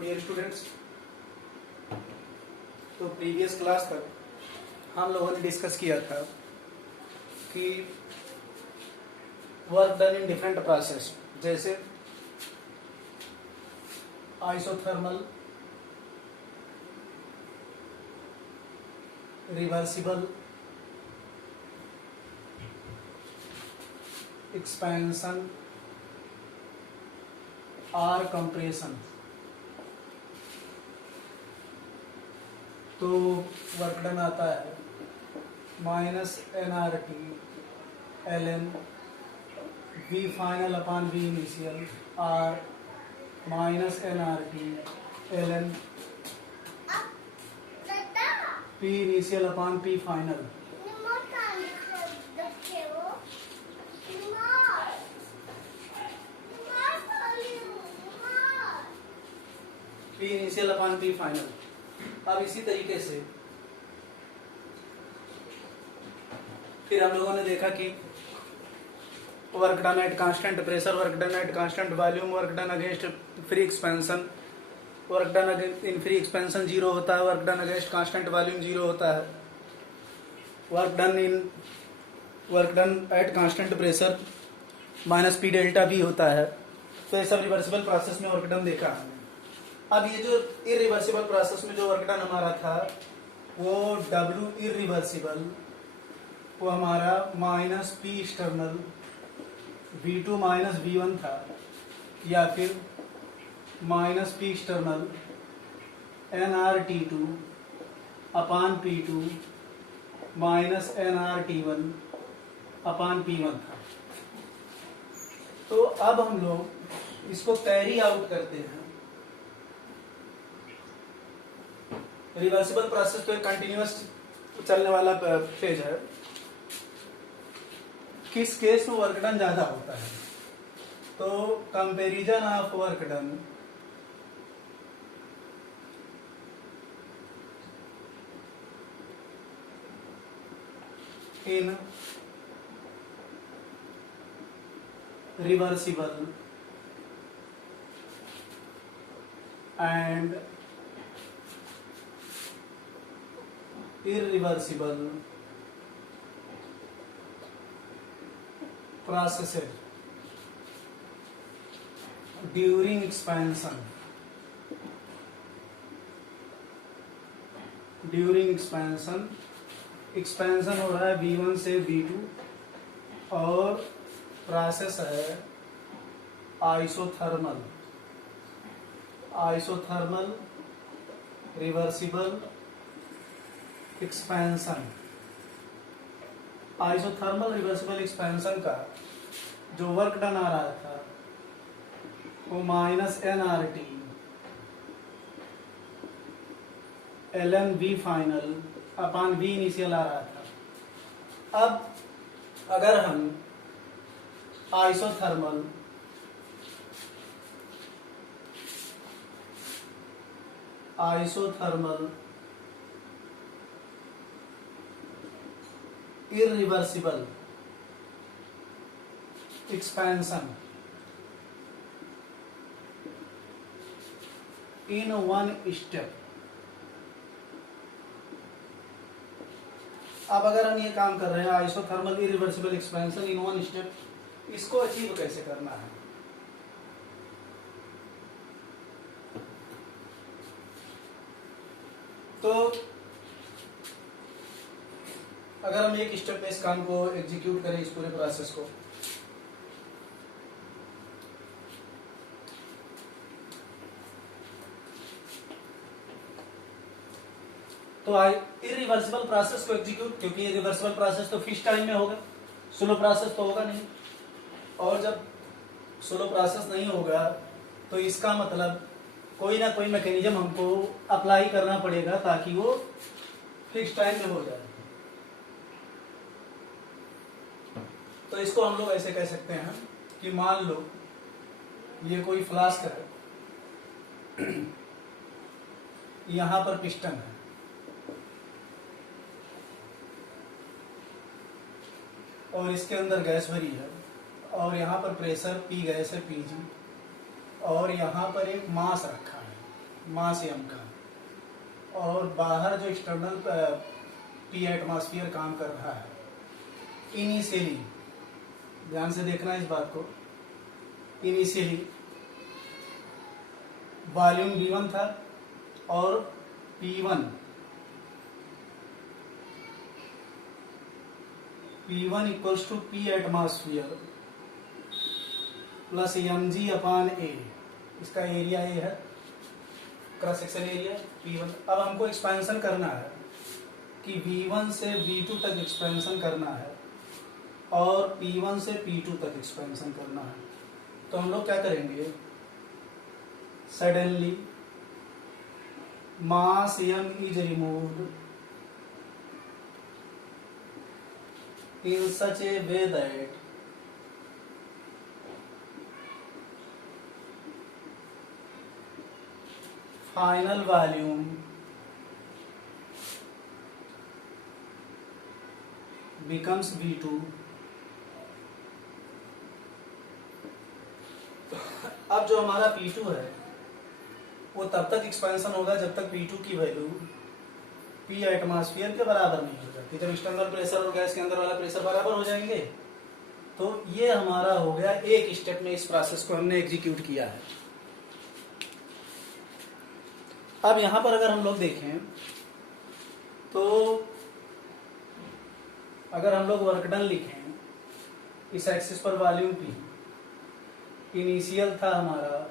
Dear students, तो previous class तक हम लोगों ने डिस्कस किया था कि work done in different process, जैसे आइसोथर्मल, रिवर्सिबल, एक्सपेंशन और कंप्रेशन। तो वर्क डन आता है -nRT ln V final upon V initial और -nRT ln P initial upon P final. P initial upon P final. अब इसी तरीके से फिर हम लोगों ने देखा कि work done at constant pressure, work done at constant volume, work done against free expansion, work done in free expansion 0 होता है, work done against constant volume 0 होता है, work done at constant pressure -P delta V होता है। तो ये सब reversible process में वर्क डन देखा हमने। अब ये जो इरिवर्सिबल प्रोसेस में जो वर्क डन हमारा था वो W इरिवर्सिबल, वो हमारा -P एक्सटर्नल V2 V1 था, या फिर -P external nRT2 upon P2 -nRT1 upon P1 था। तो अब हम लोग इसको कैरी आउट करते हैं। रिवर्सिबल प्रोसेस तो एक कंटिन्यूअस चलने वाला फेज है। किस केस में वर्क डन ज्यादा होता है? तो comparison of work done in reversible and irreversible processes during expansion expansion हो रहा है V1 से V2 और प्रोसेस है isothermal reversible expansion. Isothermal reversible expansion का जो वर्क डन आ रहा था वो -nRT ln V final upon V initial आ रहा था। अब अगर हम isothermal irreversible expansion in one step। अब अगर हम ये काम कर रहे हैं isothermal irreversible expansion in one step, इसको अचीव कैसे करना है? तो अगर हम एक स्टेप में इस काम को एग्जीक्यूट करें, इस पूरे प्रोसेस को, तो इरिवर्सिबल प्रोसेस को एग्जीक्यूट, क्योंकि ये रिवर्सिबल प्रोसेस तो फिक्स टाइम में होगा, स्लो प्रोसेस तो होगा नहीं। और जब स्लो प्रोसेस नहीं होगा तो इसका मतलब कोई ना कोई मैकेनिज्म हमको अप्लाई करना पड़ेगा ताकि वो फिक्स टाइम में हो जाए। तो इसको हम लोग ऐसे कह सकते हैं कि मान लो ये कोई फ्लास्क है, यहां पर पिस्टन है, और इसके अंदर गैस भरी है, और यहाँ पर प्रेशर P गैस है Pg, और यहाँ पर एक मास रखा है मास m का, और बाहर जो एक्सटर्नल P एटमॉस्फेयर काम कर रहा है, इनिशियली ध्यान से देखना इस बात को, इनिशियली वॉल्यूम V1 था और P1 equals to P atmosphere plus mg/a, इसका एरिया ये है, क्रॉस सेक्शन एरिया P1। अब हमको एक्सपेंशन करना है कि V1 से V2 तक एक्सपेंशन करना है और P1 से P2 तक एक्सपेंशन करना है। तो हम लोग क्या करेंगे, suddenly mass m is removed in such a way that final volume becomes V2। अब जो हमारा P2 है वो तब तक एक्सपेंशन होगा जब तक P2 की वैल्यू P एटमॉस्फेयर के बराबर नहीं हो जाती। जब एक्सटर्नल प्रेशर और गैस के अंदर वाला प्रेशर बराबर हो जाएंगे तो ये हमारा हो गया, एक स्टेप में इस प्रोसेस को हमने एग्जीक्यूट किया है। अब यहां पर अगर हम लोग देखें तो अगर हम लोग वर्क डन लिखें, इस एक्सिस पर वॉल्यूम P इनिशियल था हमारा,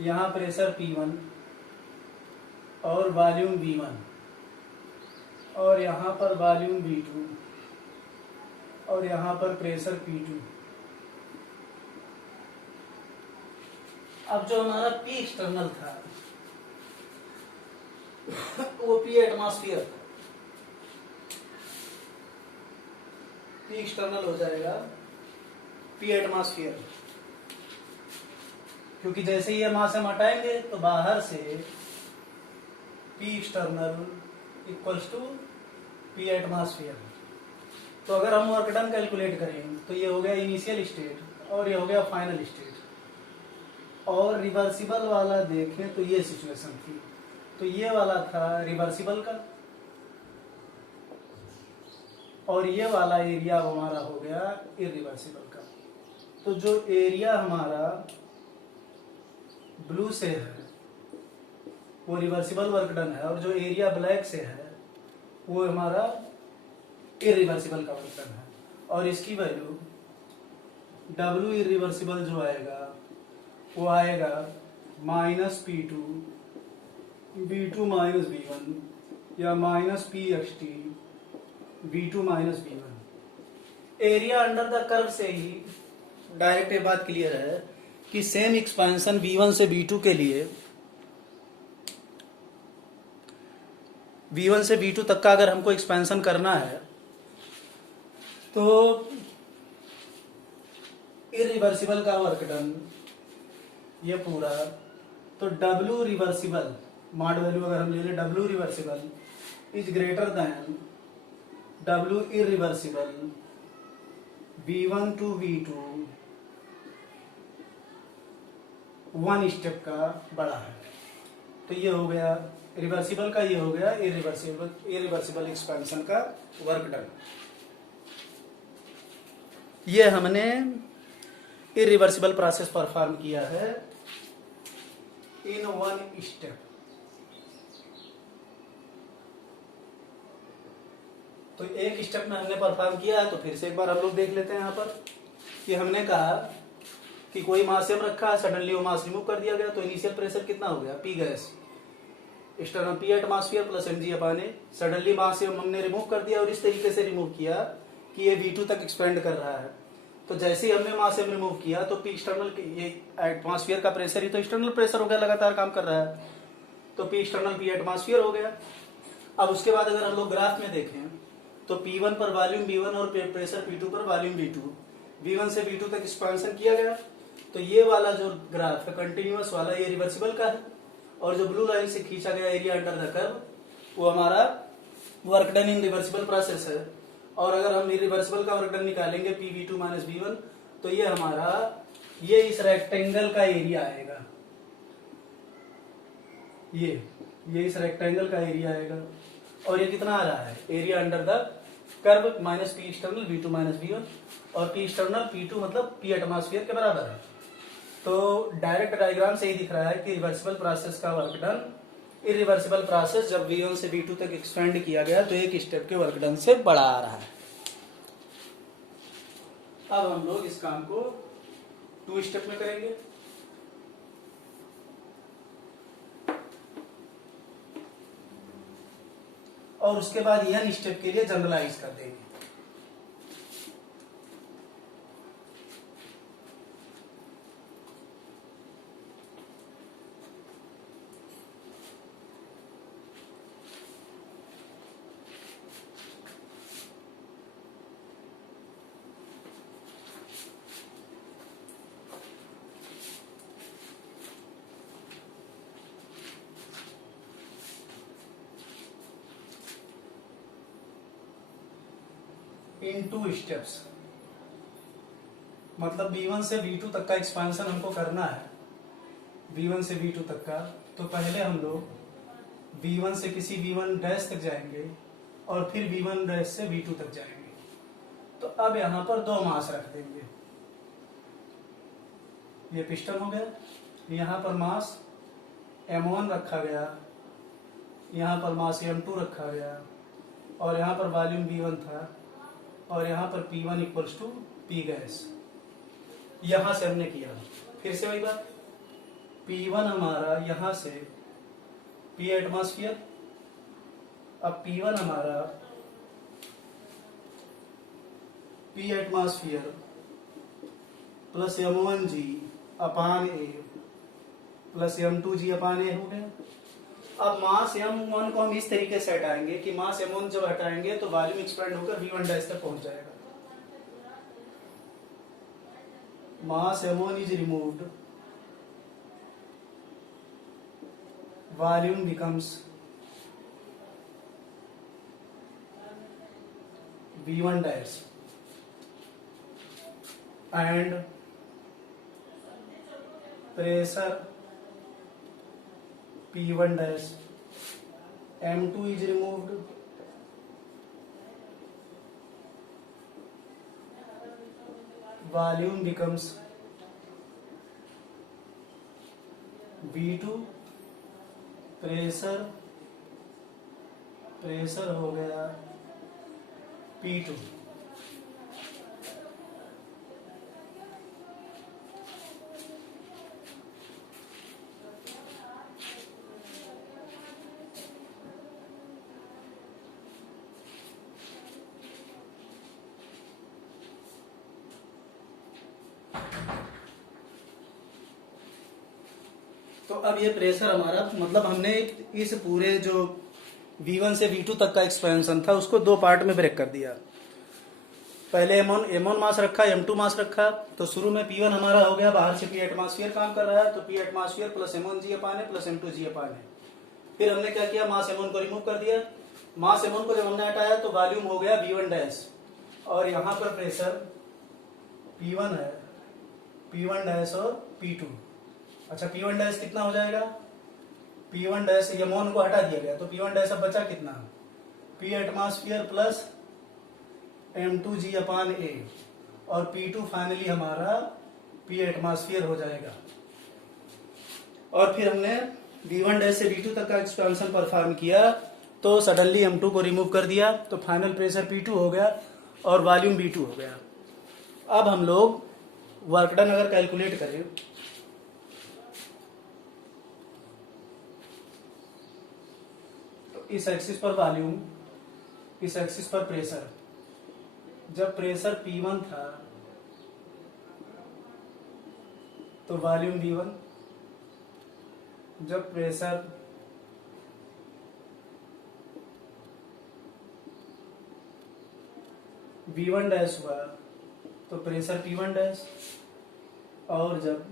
यहाँ प्रेशर P1 और वॉल्यूम V1, और यहाँ पर वॉल्यूम V2 और यहाँ पर प्रेशर P2। अब जो हमारा P एक्सटर्नल था वो P एटमॉस्फेयर, P एक्सटर्नल हो जाएगा P एटमॉस्फेयर, क्योंकि जैसे ही हम से हटाएंगे तो बाहर से P external equals to P atmosphere. तो अगर हम वर्क डन कैलकुलेट करें तो ये हो गया इनिशियल स्टेट और ये हो गया फाइनल स्टेट। और रिवर्सिबल वाला देखें तो ये सिचुएशन थी, तो ये वाला था रिवर्सिबल का और ये वाला एरिया हमारा हो गया इरिवर्सिबल का। तो जो एरिया हमारा ब्लू से है वो रिवर्सिबल वर्क डन है, और जो एरिया ब्लैक से है वो हमारा इरिवर्सिबल का वर्क डन है। और इसकी वैल्यू W इरिवर्सिबल जो आएगा वो आएगा -P2 V2 माइनस V1 या -PXT V2 minus V1। Area under the curve से ही डायरेक्ट ये बात क्लियर है कि सेम एक्सपेंशन V1 से V2 के लिए, V1 से V2 तक का अगर हमको एक्सपेंशन करना है तो इरिवर्सिबल का वर्क डन ये पूरा, तो W रिवर्सिबल मॉड वैल्यू अगर हम ले लें W reversible is greater than W irreversible V1 to V2 one step का बड़ा है। तो ये हो गया रिवर्सिबल का, ये हो गया इरिवर्सिबल एक्सपेंशन का वर्क डन। ये हमने इरिवर्सिबल प्रोसेस परफॉर्म किया है इन वन स्टेप। तो एक स्टेप में हमने परफॉर्म किया है, तो फिर से एक बार हम लोग देख लेते हैं। यहाँ पर कि हमने कहा कि कोई मास m रखा है, सडनली वो मास रिमूव कर दिया गया, तो इनिशियल प्रेशर कितना हो गया P gas external P atmosphere plus mg/a। Suddenly mass m हमने रिमूव कर दिया और इस तरीके से रिमूव किया कि ये V2 तक एक्सपेंड कर रहा है। तो जैसे ही हमने मास m रिमूव किया तो P एक्सटर्नल, ये एटमॉस्फेयर का प्रेशर ही तो एक्सटर्नल प्रेशर हो गया, लगातार काम कर रहा है, तो P एक्सटर्नल P एटमॉस्फेयर हो गया। अब उसके बाद अगर हम लोग ग्राफ में देखें तो P1 पर वॉल्यूम V1 और प्रेशर P2 पर वॉल्यूम V2, V1 से V2 तक एक्सपेंशन किया गया। तो ये वाला जो ग्राफ है कंटिन्यूअस वाला, ये रिवर्सिबल का है, और जो ब्लू लाइन से खींचा गया एरिया अंडर द कर्व वो हमारा work done in reversible process है। और अगर हम रिवर्सिबल का वर्क डन निकालेंगे PV2 माइनस V1, तो ये हमारा ये इस रेक्टेंगल का एरिया आएगा। ये इस रेक्टेंगल का एरिया आएगा, और ये कितना आ रहा है, area under the curve minus P external V2 minus V1, और पी एक्सटर्नल P2 मतलब पी एटमॉस्फेयर के बराबर है। तो डायरेक्ट डायग्राम से ही दिख रहा है कि रिवर्सिबल प्रोसेस का वर्क डन, इरिवर्सिबल प्रोसेस जब V1 से V2 तक एक्सपेंड किया गया तो एक स्टेप के वर्क डन से बड़ा आ रहा है। अब हम लोग इस काम को 2 स्टेप में करेंगे। और उसके बाद n स्टेप के लिए जनरलाइज कर देंगे। इन 2 स्टेप्स, मतलब V1 से V2 तक का एक्सपांशन हमको करना है, V1 से V2 तक का। तो पहले हम लोग V1 से किसी V1 डैश तक जाएंगे और फिर V1 डैश से V2 तक जाएंगे। तो अब यहाँ पर 2 मास रख देंगे। ये पिस्टन हो गया, यहाँ पर मास M1 रखा गया, यहाँ पर मास M2 रखा गया, और यहाँ पर वॉल्यूम V1 था, और यहाँ पर P1 equals to P gas. यहां से हमने किया, फिर से वही बात, P1 हमारा यहां से P एटमॉस्फेयर, अब P1 हमारा P atmosphere plus M1G upon A plus M2G upon A हो गया। अब मास M1 को हम इस तरीके से हटाएंगे कि मास M1 जब हटाएंगे तो वॉल्यूम एक्सपेंड होकर V1 डैश तक पहुंच जाएगा। मास M1 is removed, volume becomes V1 dash and pressure P1 dash, M2 is removed, volume becomes V2, pressure हो गया P2। तो अब ये प्रेशर हमारा, मतलब हमने इस पूरे जो V1 से V2 तक का एक्सपेंशन था उसको 2 पार्ट में ब्रेक कर दिया। पहले M1 मास रखा, M2 मास रखा। तो शुरू में P1 हमारा हो गया, बाहर से P एटमॉस्फेयर काम कर रहा है, तो P एटमॉस्फेयर प्लस M1G अपान है प्लस M2G अपान है। फिर हमने क्या किया, मास M1 को रिमूव कर दिया। मास M1 को जब हमने हटाया तो वॉल्यूम हो गया V1 डैश, और यहाँ पर प्रेशर P1 है, P1 डैश और P2। अच्छा, P1 डैश कितना हो जाएगा, P1 डैश M1 को हटा दिया गया तो P1 डैश अब बचा कितना, P atmosphere plus M2G upon A, और P2 फाइनली हमारा P एटमॉस्फेयर हो जाएगा। और फिर हमने V1 डैश से V2 तक का एक्सपेंशन परफॉर्म किया तो सडनली M2 को रिमूव कर दिया, तो फाइनल प्रेशर P2 हो गया और वॉल्यूम V2 हो गया। अब हम लोग वर्क डन अगर कैलकुलेट करें तो इस एक्सिस पर वॉल्यूम, इस एक्सिस पर प्रेशर, जब प्रेशर P1 था तो वॉल्यूम V1, जब प्रेशर V1 डैश हुआ तो प्रेशर P1 डैश, और जब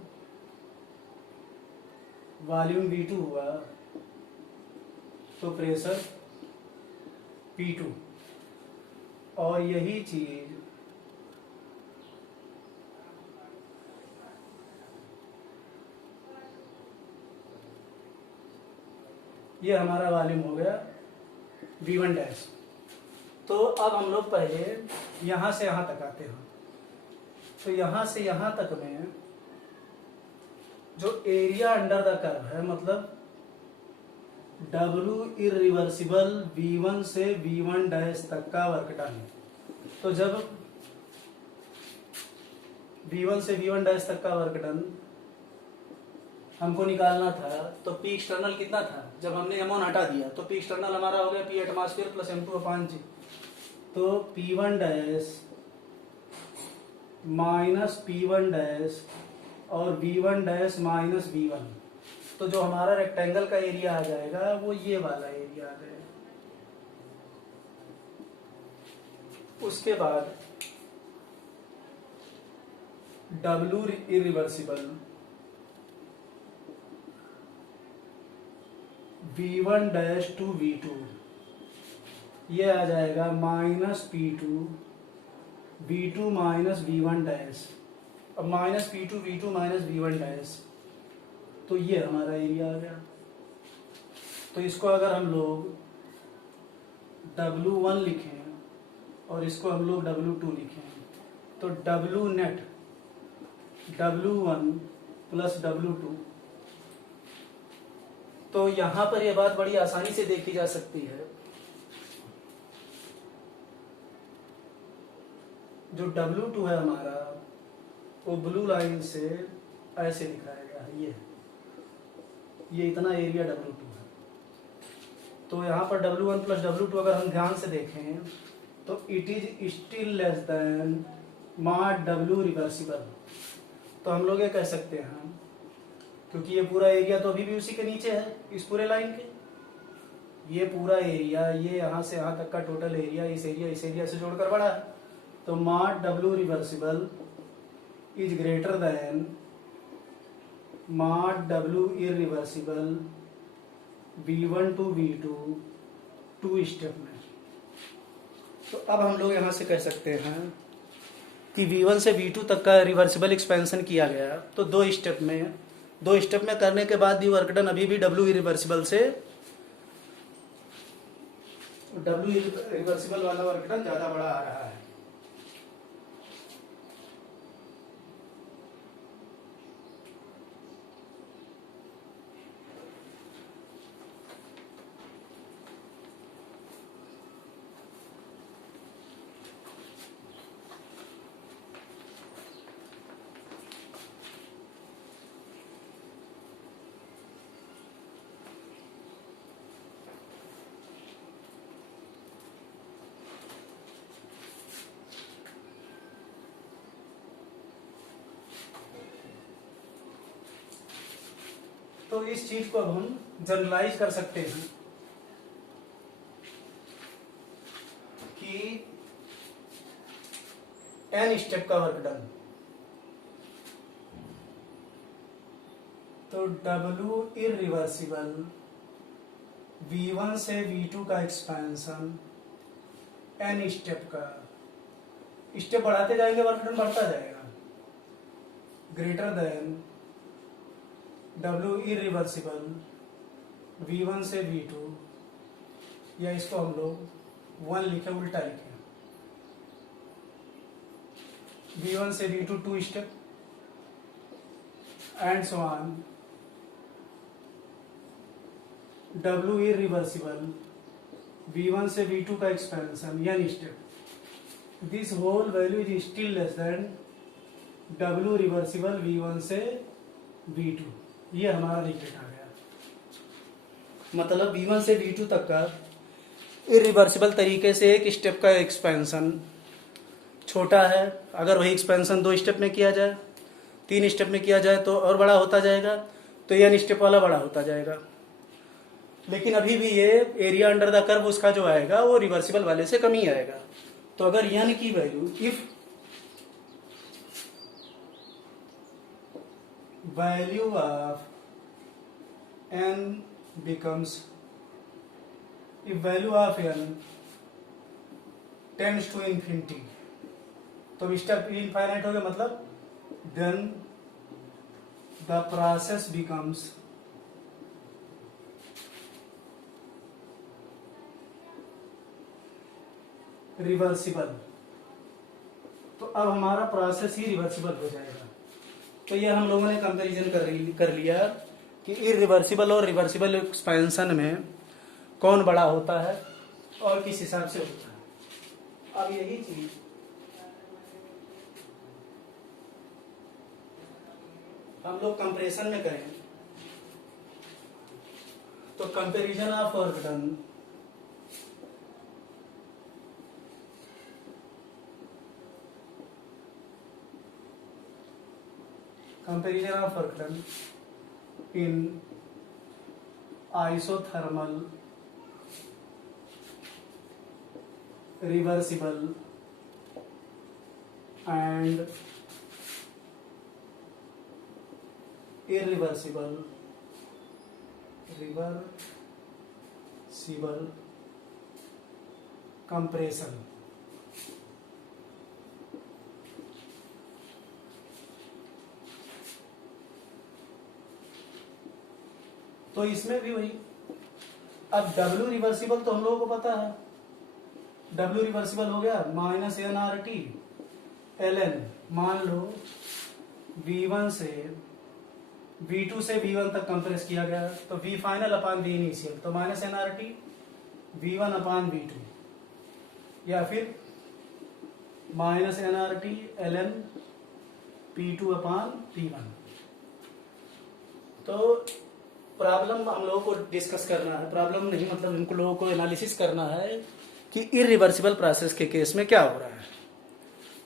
वॉल्यूम V2 हुआ तो प्रेशर P2। और यही चीज ये हमारा वॉल्यूम हो गया V1 डैश। तो अब हम लोग पहले यहाँ से यहाँ तक आते हैं। तो यहाँ से यहाँ तक में जो एरिया अंडर द कर्व है, मतलब W इरिवर्सिबल V1 से V1 डैश तक का वर्क डन। तो जब V1 से V1 डैश तक का वर्क डन हमको निकालना था, तो P एक्सटर्नल कितना था, जब हमने M1 हटा दिया तो P एक्सटर्नल हमारा हो गया P एटमॉस्फेयर प्लस M2/G। तो P1 dash minus P1 dash और V1 डैश माइनस V1, तो जो हमारा रेक्टेंगल का एरिया आ जाएगा वो ये वाला एरिया आ गया। उसके बाद W irreversible V1 dash to V2, ये आ जाएगा minus P2 V2 minus V1 dash. अब minus P2 V2 minus V1 dash, तो ये हमारा एरिया आ गया। तो इसको अगर हम लोग W1 लिखें और इसको हम लोग W2 लिखें, तो W net W1 plus W2। तो यहां पर यह बात बड़ी आसानी से देखी जा सकती है। जो W2 है हमारा वो ब्लू लाइन से ऐसे दिखाया गया है, ये इतना एरिया W2 है। तो यहाँ पर W1 प्लस W2 अगर हम ध्यान से देखें तो it is still less then mod W reversible. तो हम लोग ये कह सकते हैं, क्योंकि ये पूरा एरिया तो अभी भी उसी के नीचे है, इस पूरे लाइन के, ये पूरा एरिया, ये यहाँ से यहाँ तक का टोटल एरिया इस एरिया से जोड़कर बढ़ा है। तो mod W reversible is greater than mod W irreversible V1 to V2 two step में। तो अब हम लोग यहाँ से कह सकते हैं कि V1 से V2 तक का रिवर्सिबल एक्सपेंशन किया गया, तो दो स्टेप में करने के बाद भी वर्क डन अभी भी W इरिवर्सिबल वाला वर्क डन ज्यादा बड़ा आ रहा है। तो इस चीज को अब हम जनरलाइज कर सकते हैं कि n स्टेप का वर्क डन, तो W इरिवर्सिबल V1 से V2 का एक्सपेंशन n स्टेप का, स्टेप बढ़ाते जाएंगे वर्क डन बढ़ता जाएगा, greater than W irreversible V1 से V2, या इसको हम लोग 1 लिखे, उल्टा लिखे, V1 से V2 2 step and so on, W irreversible V1 से V2 का expansion n step, this whole value is still less than W reversible V1 से V2। ये हमारा रिजल्ट आ गया। मतलब V1 से V2 तक का इरिवर्सिबल तरीके से एक स्टेप का एक्सपेंशन छोटा है, अगर वही एक्सपेंशन 2 स्टेप में किया जाए, 3 स्टेप में किया जाए तो और बड़ा होता जाएगा, तो n स्टेप वाला बड़ा होता जाएगा। लेकिन अभी भी ये एरिया अंडर द कर्व उसका जो आएगा वो रिवर्सिबल वाले से कम ही आएगा। तो अगर n की value, if value of n becomes, if value of n tends to infinity, तो स्टेप इनफाइनाइट हो गया, मतलब then the process becomes reversible, तो अब हमारा प्रोसेस ही रिवर्सिबल हो जाएगा। तो ये हम लोगों ने कंपैरिजन कर लिया कि इरिवर्सिबल और रिवर्सिबल एक्सपेंशन में कौन बड़ा होता है और किस हिसाब से होता है। अब यही चीज हम लोग कंपैरिजन में करें तो comparison of work done, comparison of work done in isothermal reversible and irreversible compression। तो इसमें भी वही, अब W रिवर्सिबल तो हम लोगों को पता है, W रिवर्सिबल हो गया माइनस NRT ln, मान लो V1 से V2 से V1 तक कंप्रेस किया गया तो V फाइनल अपान V इनिशियल, तो माइनस NRT V1 अपान V2, या फिर माइनस NRT ln P2 अपान P1। तो प्रॉब्लम हम लोगों को डिस्कस करना है, प्रॉब्लम नहीं मतलब इनको लोगों को एनालिसिस करना है कि इरिवर्सिबल प्रोसेस के केस में क्या हो रहा है।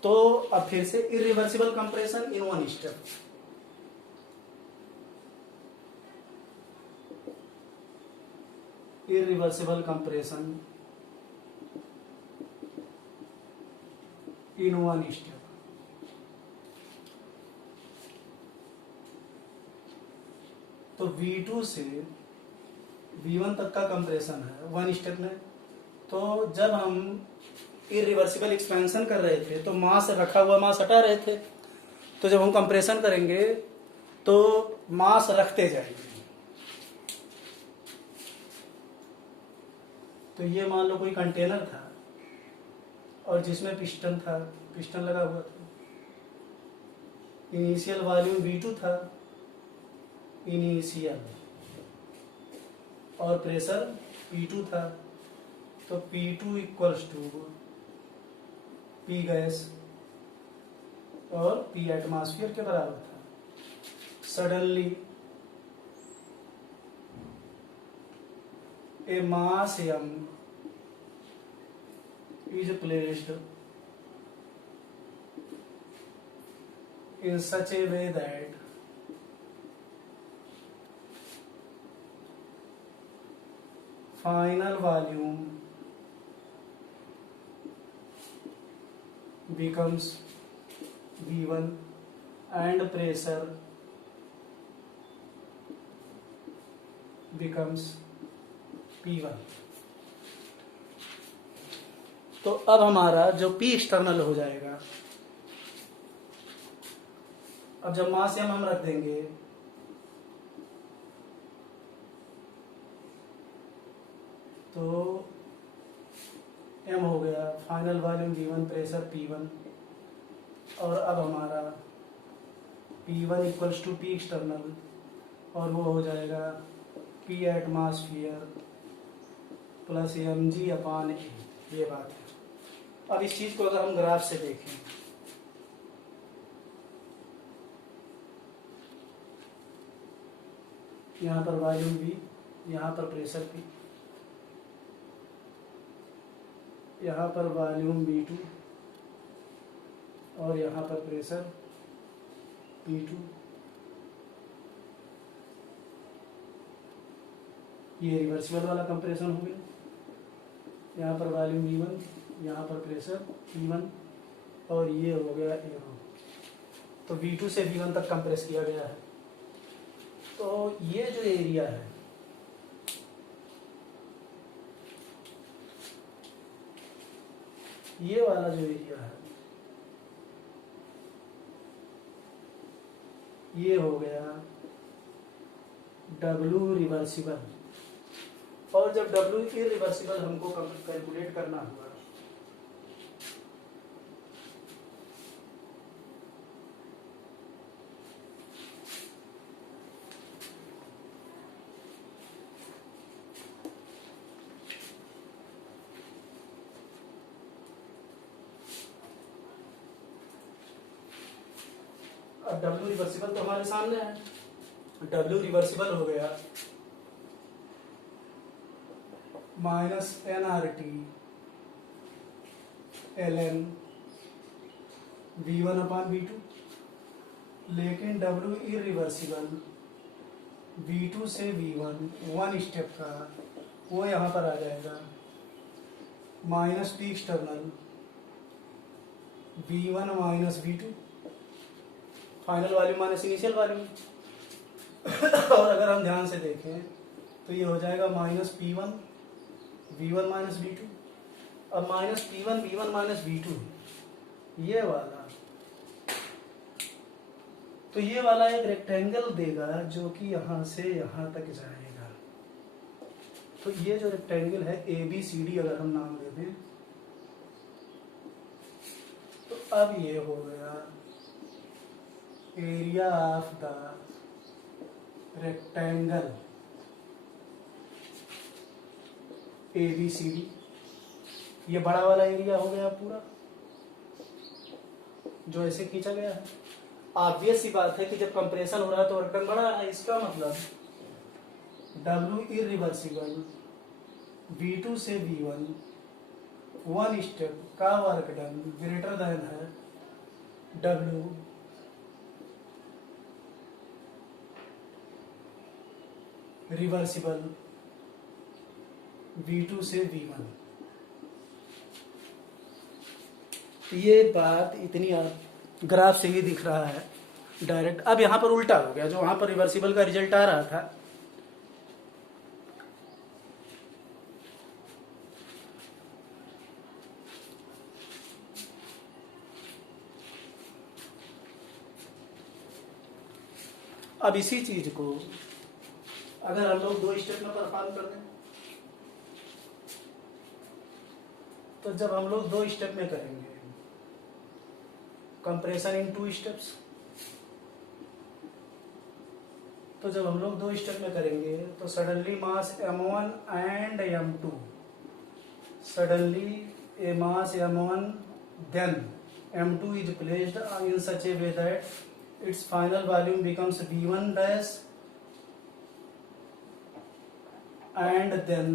तो अब फिर से irreversible compression in one step, irreversible compression in one step. तो V2 से V1 तक का कंप्रेशन है वन स्टेप में। तो जब हम इरिवर्सिबल एक्सपेंशन कर रहे थे तो मास रखा हुआ मास हटा रहे थे, तो जब हम कंप्रेशन करेंगे तो मास रखते जाएंगे। तो ये मान लो कोई कंटेनर था और जिसमें पिस्टन था, पिस्टन लगा हुआ था, इनिशियल वॉल्यूम V2 था इनिशियल, और प्रेशर P2 था, तो P2 equals to P gas और P एटमॉस्फेयर के बराबर था। Suddenly a mass m is placed in such a way that final volume becomes V1 and pressure becomes P1। तो अब हमारा जो P एक्सटर्नल हो जाएगा, अब जब मास m हम रख देंगे तो m हो गया final volume V1 pressure P1, और अब हमारा P1 equals to P external, और वो हो जाएगा P atmosphere plus mg upon a। ये बात है। अब इस चीज को अगर हम ग्राफ से देखें, यहाँ पर वॉल्यूम V, यहाँ पर प्रेशर P, यहाँ पर वॉल्यूम V2 और यहाँ पर प्रेशर P2। ये रिवर्सिबल वाला कंप्रेशन हो गया। यहाँ पर वॉल्यूम V1, यहाँ पर प्रेशर P1, और ये हो गया एरो। तो V2 से V1 तक कंप्रेस किया गया है। तो ये जो एरिया है, ये वाला जो एरिया है, ये हो गया W रिवर्सिबल। और जब W इरिवर्सिबल हमको कैलकुलेट करना हुआ अब W रिवर्सिबल तो हमारे सामने है, W रिवर्सिबल हो गया माइनस NRT ln V1/V2, लेकिन W इरिवर्सिबल V2 से V1 वन स्टेप का वो यहाँ पर आ जाएगा minus P external V1 minus V2, final volume minus initial volume. और अगर हम ध्यान से देखें तो ये हो जाएगा minus P1 V1 minus V2। अब minus P1 V1 minus V2 ये वाला, तो ये वाला एक रेक्टेंगल देगा जो कि यहाँ से यहाँ तक जाएगा। तो ये जो रेक्टेंगल है ABCD अगर हम नाम दे दें तो अब ये हो गया area of the rectangle ABCD। ये बड़ा वाला एरिया हो गया पूरा जो ऐसे खींचा गया है। ऑब्वियस सी बात है कि जब कंप्रेशन हो रहा है तो वर्क डन बड़ा है, इसका मतलब W इरिवर्सिबल V2 से V1 वन स्टेप का वर्क डन ग्रेटर देन है W रिवर्सिबल V2 से V1। ये बात इतनी ग्राफ से ही दिख रहा है डायरेक्ट। अब यहाँ पर उल्टा हो गया, जो वहां पर रिवर्सिबल का रिजल्ट आ रहा था अब इसी चीज को अगर हम लोग दो स्टेप में परफॉर्म कर दें तो जब हम लोग दो स्टेप में करेंगे कंप्रेशन इन 2 स्टेप्स, तो जब हम लोग दो स्टेप में करेंगे तो suddenly mass M1 and M2, suddenly a mass M1 then M2 is placed in such a way that it's final volume becomes V1 dash and then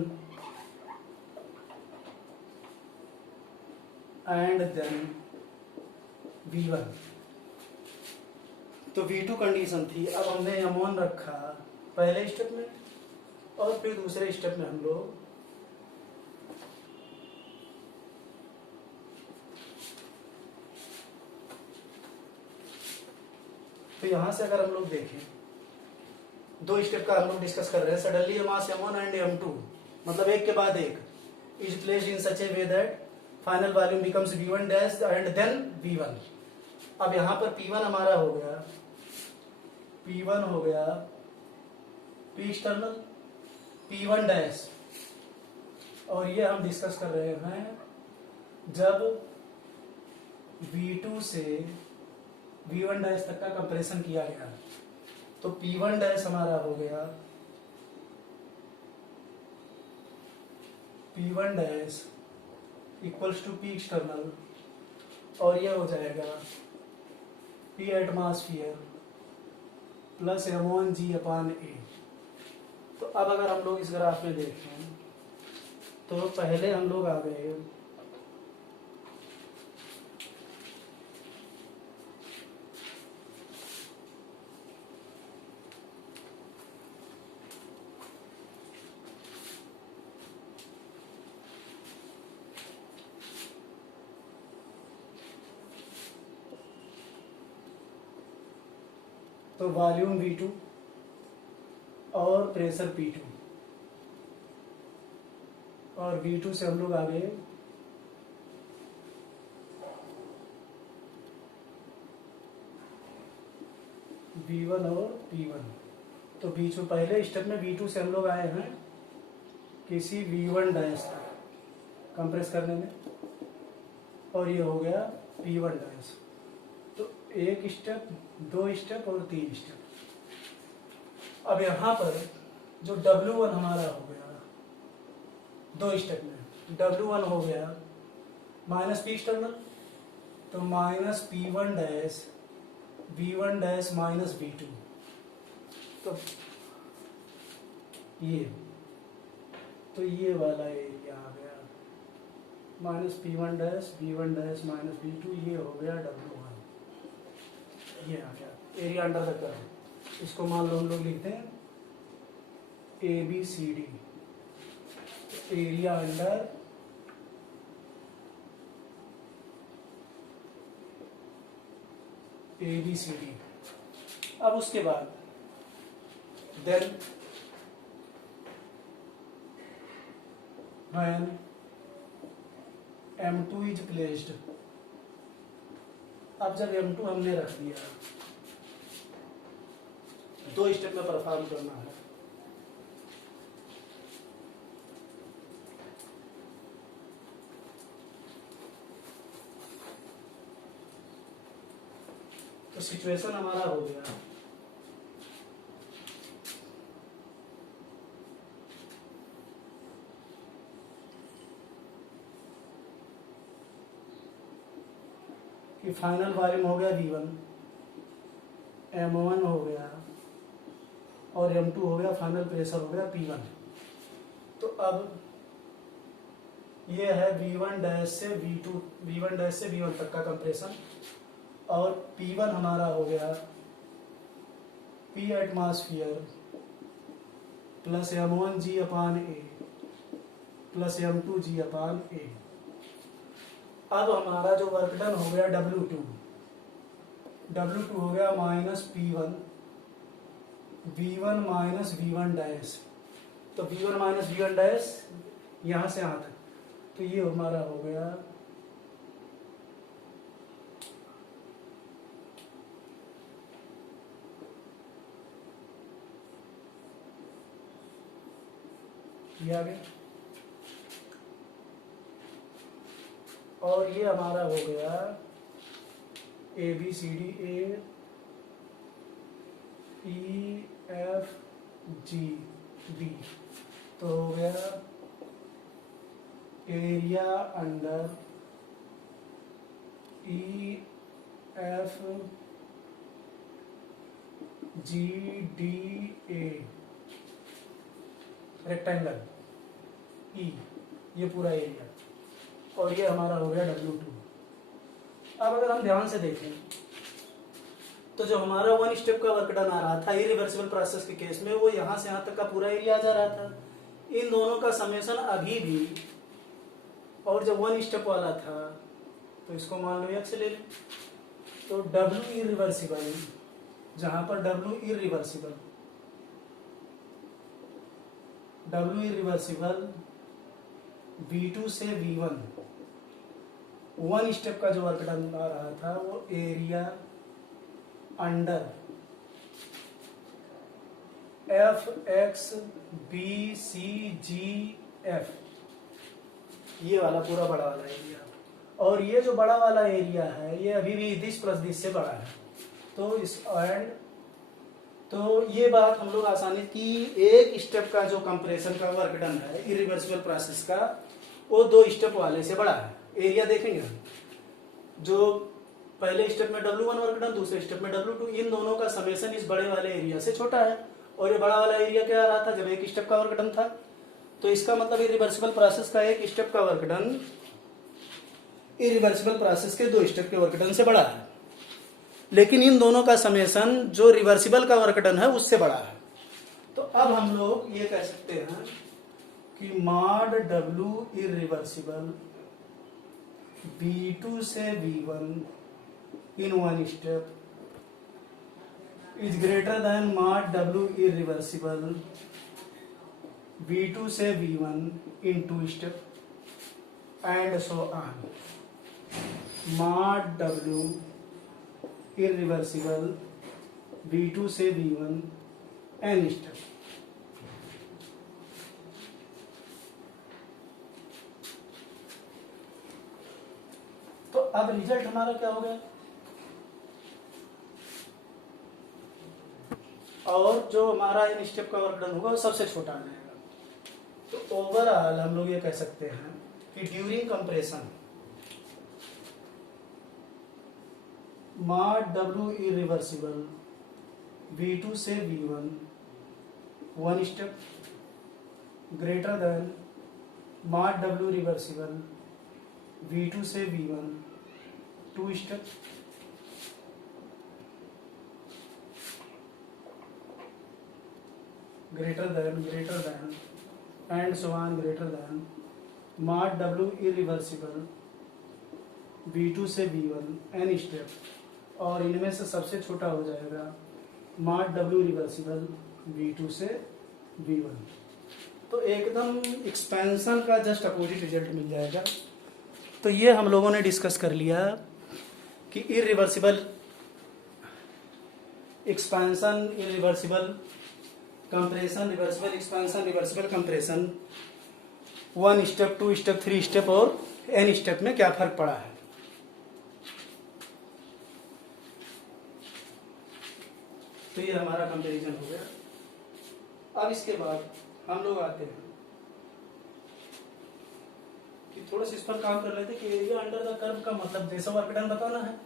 V1। तो V2 condition थी, अब हमने M1 रखा पहले step में और फिर दूसरे स्टेप में हम लोग तो यहां से अगर हम लोग देखें दो स्टेप का हम लोग डिस्कस कर रहे हैं। Suddenly mass M1 and M2 मतलब एक के बाद एक is placed in such a way that final volume becomes V1 dash and then V1। अब यहाँ पर P1 हमारा हो गया, P1 हो गया P एक्सटर्नल P1 डैश, और ये हम डिस्कस कर रहे हैं जब V2 से V1 डैश तक का कंप्रेशन किया गया तो P1 डैश हमारा हो गया P1 dash equals to P external, और यह हो जाएगा P एटमॉस्फेयर प्लस M1G/A। तो अब अगर हम लोग इस ग्राफ में देखें तो पहले हम लोग आ गए तो वॉल्यूम V2 और प्रेशर P2, और V2 से हम लोग आ गए V1 और P1। तो बीच में पहले स्टेप में V2 से हम लोग आए हैं किसी V1 डैश तक कंप्रेस करने में, और ये हो गया P1 डैश। तो एक स्टेप, दो स्टेप और तीन स्टेप। अब यहाँ पर जो W1 हमारा हो गया दो स्टेप में, W1 हो गया माइनस P एक्सटर्नल, तो minus P1 dash V1 dash minus V2, तो ये वाला एरिया आ गया minus P1 dash V1 dash minus V2, ये हो गया W1, ये आ गया एरिया अंडर द कर्व। इसको मान लो हम लोग लिखते हैं ABCD, एरिया अंडर ABCD। अब उसके बाद then when M2 is placed, अब जब M2 हमने रख दिया, 2 स्टेप में परफॉर्म करना है। तो सिचुएशन हमारा हो गया कि फाइनल वॉल्यूम हो गया V1, M1 हो गया और M2 हो गया, फाइनल प्रेशर हो गया P1। तो अब ये है V1 डैश से V2, V1 डैश से V1 तक का कंप्रेशन, और P1 हमारा हो गया P atmosphere plus M1G upon A plus M2G upon A। अब हमारा जो वर्क डन हो गया W2 हो गया minus P1 V1 minus V1 dash, तो V1 माइनस V1 डैश यहाँ से यहाँ तक, तो ये हमारा हो गया ये आ गया, और ये हमारा हो गया ABCD A E F G B, तो हो गया area under E F G D A rectangle E, ये पूरा एरिया, और ये हमारा हो गया W2। अब अगर हम ध्यान से देखें तो जो हमारा 1 स्टेप का वर्क डन आ रहा था इरिवर्सिबल प्रोसेस के केस में, वो यहाँ से यहाँ तक का पूरा एरिया आ जा रहा था। इन दोनों का समेशन अभी भी, और जब 1 स्टेप वाला था तो इसको मान लो x ले लें, तो W इरिवर्सिबल, जहां पर W इरिवर्सिबल V2 से V1 1 स्टेप का जो वर्क डन आ रहा था वो एरिया अंडर FXBCGF, ये वाला पूरा बड़ा वाला एरिया, और ये जो बड़ा वाला एरिया है ये अभी भी दिस प्लस दिस से बड़ा है। तो इस एंड, तो ये बात हम लोग आसानी की, एक स्टेप का जो कंप्रेशन का वर्क डन है इरिवर्सिबल प्रोसेस का, वो 2 स्टेप वाले से बड़ा है। एरिया देखेंगे हम, जो पहले स्टेप में W1 वर्क डन, दूसरे स्टेप में W2, इन दोनों का समेशन इस बड़े वाले एरिया से छोटा है, और ये बड़ा वाला एरिया क्या आ रहा था जब 1 स्टेप का वर्क डन था। तो इसका मतलब इरिवर्सिबल प्रोसेस का 1 स्टेप का वर्क डन इरिवर्सिबल प्रोसेस के 2 स्टेप के वर्क डन से बड़ा है, लेकिन इन दोनों का समेशन जो रिवर्सिबल का वर्क डन है उससे बड़ा है। तो अब हम लोग ये कह सकते हैं कि मॉड W इरिवर्सिबल V2 से V1 in 1 step is greater than mod W irreversible V2 से V1 in 2 step and so on. mod W irreversible V2 से V1 n step. तो अब रिजल्ट हमारा क्या हो गया, और जो हमारा इन स्टेप का वर्क डन होगा वो सबसे छोटा आ जाएगा। तो ओवरऑल हम लोग ये कह सकते हैं कि during compression mod W irreversible V2 से V1 1 step greater than mod W reversible V2 से V1 2 step greater than and so on greater than mod W irreversible V2 से V1 n स्टेप और इनमें से सबसे छोटा हो जाएगा mod W रिवर्सिबल V2 से V1। तो एकदम एक्सपेंशन का जस्ट अपोजिट रिजल्ट मिल जाएगा। तो ये हम लोगों ने डिस्कस कर लिया कि irreversible expansion, irreversible compression, reversible expansion, reversible compression, 1 step 2 step 3 step और n स्टेप में क्या फर्क पड़ा है। तो ये हमारा कंपैरिजन हो गया। अब इसके बाद हम लोग आते हैं कि थोड़ा सा इस पर काम कर लेते कि एरिया अंडर द कर्व का मतलब जैसा वर्क डन बताना है।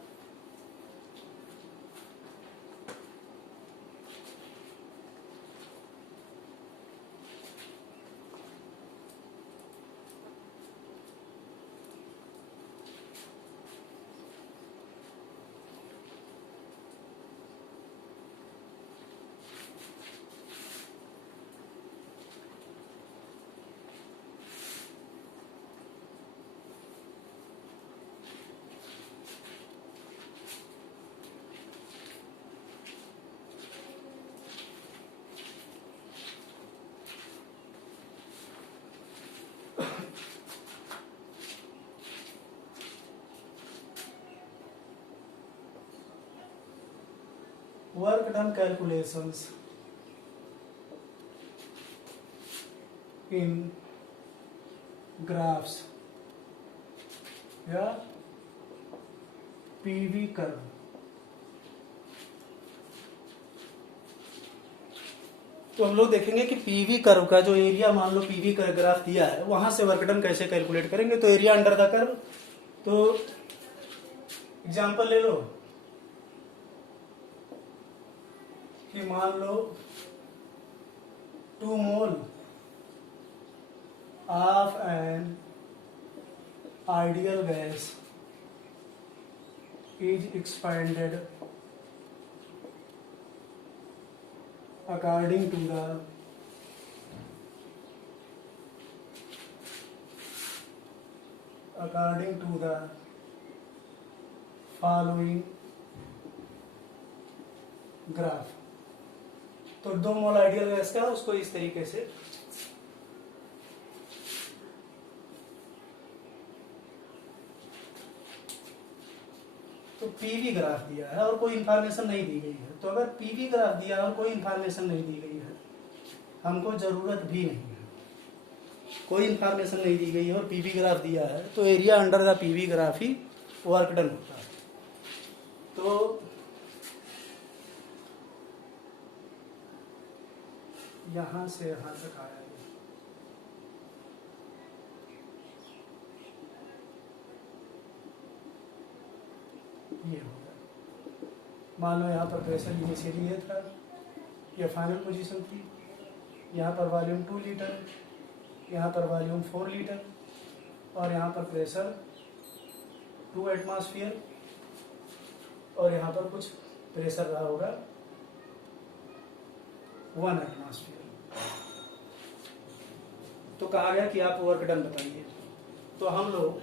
work done calculations in graphs या PV कर्व। तो हम लोग देखेंगे कि पीवी कर्व का जो एरिया, मान लो पीवी का ग्राफ दिया है, वहां से वर्क डन कैसे कैलकुलेट करेंगे। तो एरिया अंडर द कर्व, तो एग्जांपल ले लो कि मान लो 2 mole of an ideal gas is expanded according to the following graph. तो 2 मोल आइडियल गैस का उसको इस तरीके से तो पीवी ग्राफ दिया है और कोई इंफॉर्मेशन नहीं दी गई है। तो अगर पीवी ग्राफ दिया और कोई इंफॉर्मेशन नहीं दी गई है, हमको जरूरत भी नहीं है, कोई इंफॉर्मेशन नहीं दी गई है और पीवी ग्राफ दिया है, तो area under the PV graph he work done होता है। तो यहां से यहां तक आया ये होगा। मान लो यहाँ पर प्रेशर इनिशियली ये था, ये फाइनल पोजीशन थी, यहाँ पर वॉल्यूम 2 लीटर, यहाँ पर वॉल्यूम 4 लीटर और यहाँ पर प्रेशर 2 एटमॉस्फेयर और यहाँ पर कुछ प्रेशर रहा होगा 1 एटमॉस्फेयर। तो कहा गया कि आप वर्क डन बताइए। तो हम लोग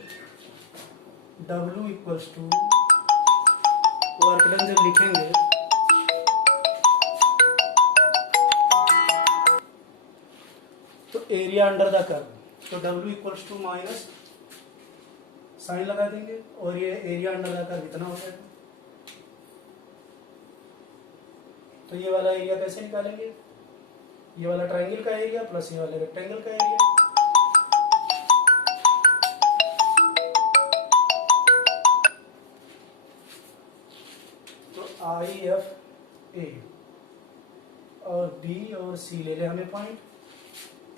W equals to work done जब लिखेंगे तो एरिया अंडर द कर्व, तो W equals to minus sign लगा देंगे और ये एरिया अंडर द कर्व इतना हो जाएगा। तो ये वाला एरिया कैसे निकालेंगे, ये वाला ट्रायंगल का एरिया प्लस ये वाले रेक्टेंगल का एरिया। IFA और B और C ले ले हमें पॉइंट,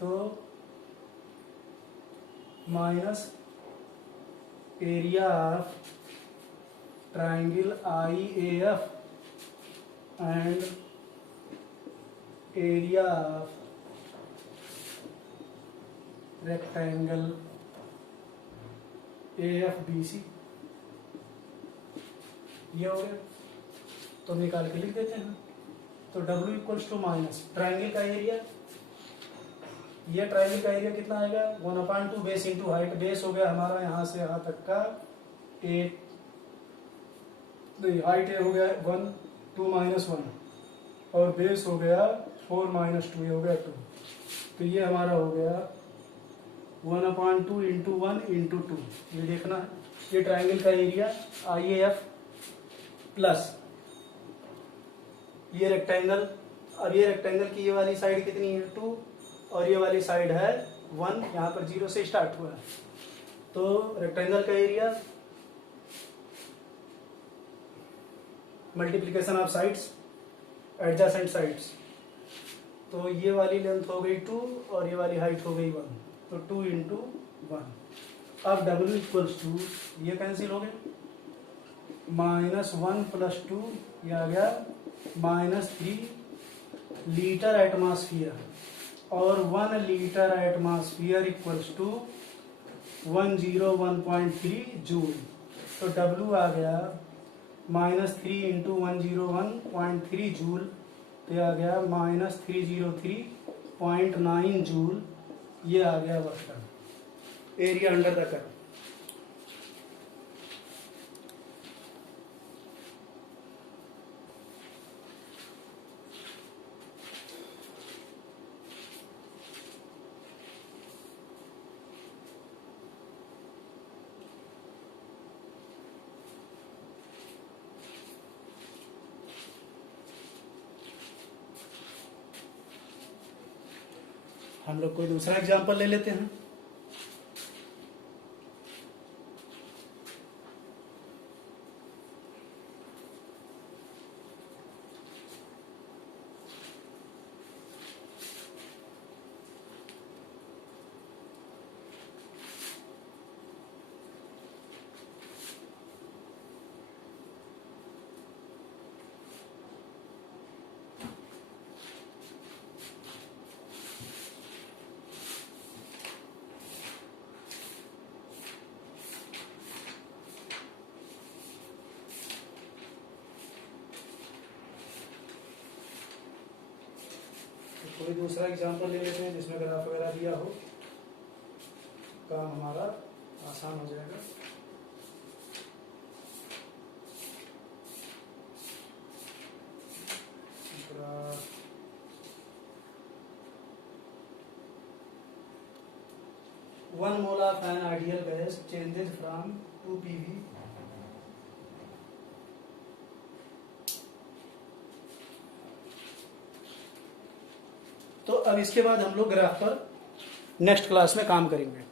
तो minus area of triangle IAF and area of rectangle AFBC, ये हो गया। तो निकाल के लिख देते हैं। तो W equals to minus triangle का एरिया, ये ट्राइंगल का एरिया कितना आएगा 1/2 बेस इंटू हाइट। बेस हो गया हमारा यहाँ से यहाँ तक का 8, नहीं हाइट हो गया 1, 2 - 1 और बेस हो गया 4 - 2, ये हो गया 2। तो ये हमारा हो गया 1/2 इंटू 1 इंटू 2, ये देखना है। ये ट्राइंगल का एरिया IAF प्लस ये रेक्टेंगल। अब ये रेक्टेंगल की ये वाली साइड कितनी है 2 और ये वाली साइड है 1, यहाँ पर 0 से स्टार्ट हुआ है। तो रेक्टेंगल का area multiplication of sides adjacent sides, तो ये वाली लेंथ हो गई 2 और ये वाली हाइट हो गई 1, तो 2 इंटू 1। अब W इक्वल्स टू ये कैंसिल हो गए, -1 + 2 ये आ गया -3 लीटर एटमॉस्फेयर, और 1 litre atmosphere equals to 101.3 joule. तो W आ गया -3 इंटू 101.3 जूल, तो ये आ गया -303.9 जूल। ये आ गया work done, area under the curve. हम लोग कोई दूसरा एग्जांपल ले लेते हैं। कोई दूसरा एग्जांपल ले लेते हैं जिसमें ग्राफ वगैरह दिया हो, काम हमारा आसान हो जाएगा। Graph 1 mole of an ideal gas changes from 2 PV तो अब इसके बाद हम लोग ग्राफ पर नेक्स्ट क्लास में काम करेंगे।